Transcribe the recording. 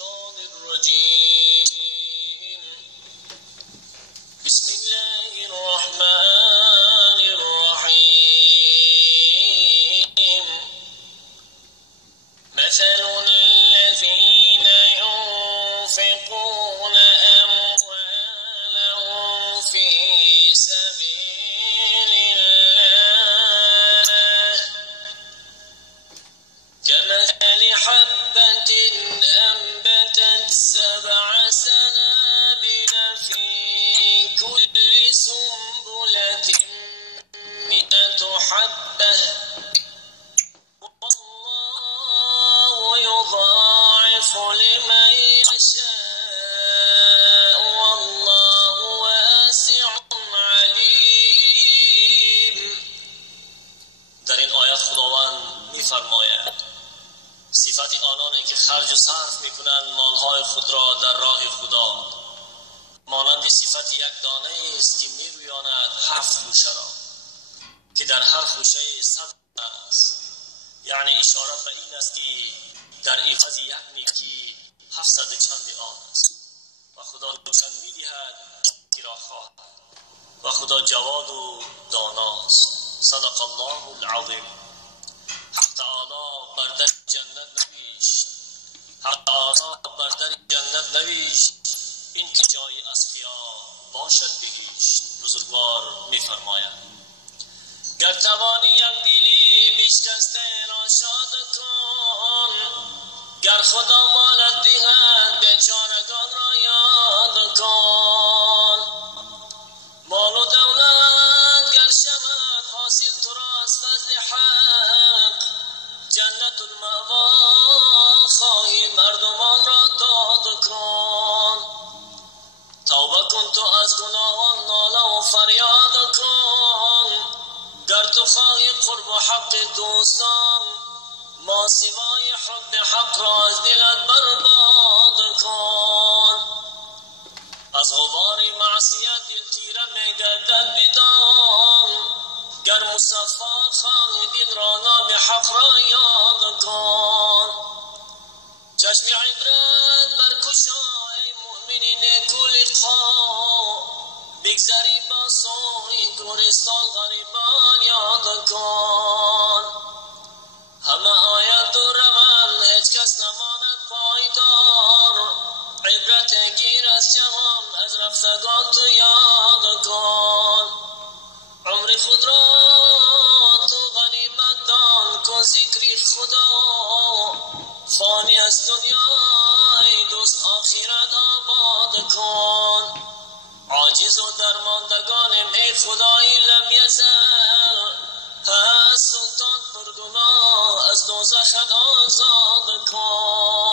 الشيطان الرجيم. بسم الله الرحمن الرحيم. مثل الذين ينفقون أموالهم في سبيل الله كمثل حبة أنبتت 7 سنابل في كل سنبلة 100 حبة والله يضاعف لمن يشاء والله واسع علیم. در این آیت خداوند می‌فرماید صفت آنانی که خرج و صرف می‌کنند مالهای خود را در راه خدا مانند صفت یک دانه است که می‌رویاند 7 خوشه را که در هر خوشه 100 است. یعنی اشاره به این است که در عوض یک نیکی 700 چند آن است و خدا نشان می‌دهد که را خواهد و خدا جواد و داناست. صدق الله العظیم. حق تعالی بر در جنت نوشت، حق تعالی بر در جنت نوشت این که جای اسقیا باشد بهشت. بزرگوار می‌فرماید گر توانی یک دلی بیشکسته را شاد کن، گر خدا مالت دهد بیچارگان را یاد کن. مال و دولت گر شود حاصل تو را از فضل حق، جنت المأوا خواهی مردمان را داد کن. توبه کن تو از گناهان ناله و فریاد کن، گر تو خواهی قرب و حق دوستان ما سوای حب حق را از دلت برباد کن. از غبار معصیت دل تیره میگردد بدان، گر مصفا خواهی دل را نام حق را یاد کن. چشم عبرت برگشا ای مؤمن نیکو لقا، بگذری با سوی گورستان غریبان یاد کن. همه آید و روان هیچ کس نماند پایدار، عبرت گیر از جهان از رفتگان تو یاد کن. عمر خود را تو غنیمت دان کن ذکر خدا، فانی از دنیا ای دوست آخرت آباد کن. عاجز و درماندگانم ای خدای لم یزل، هست سلطان پرگناه از دوزخت آزاد کن.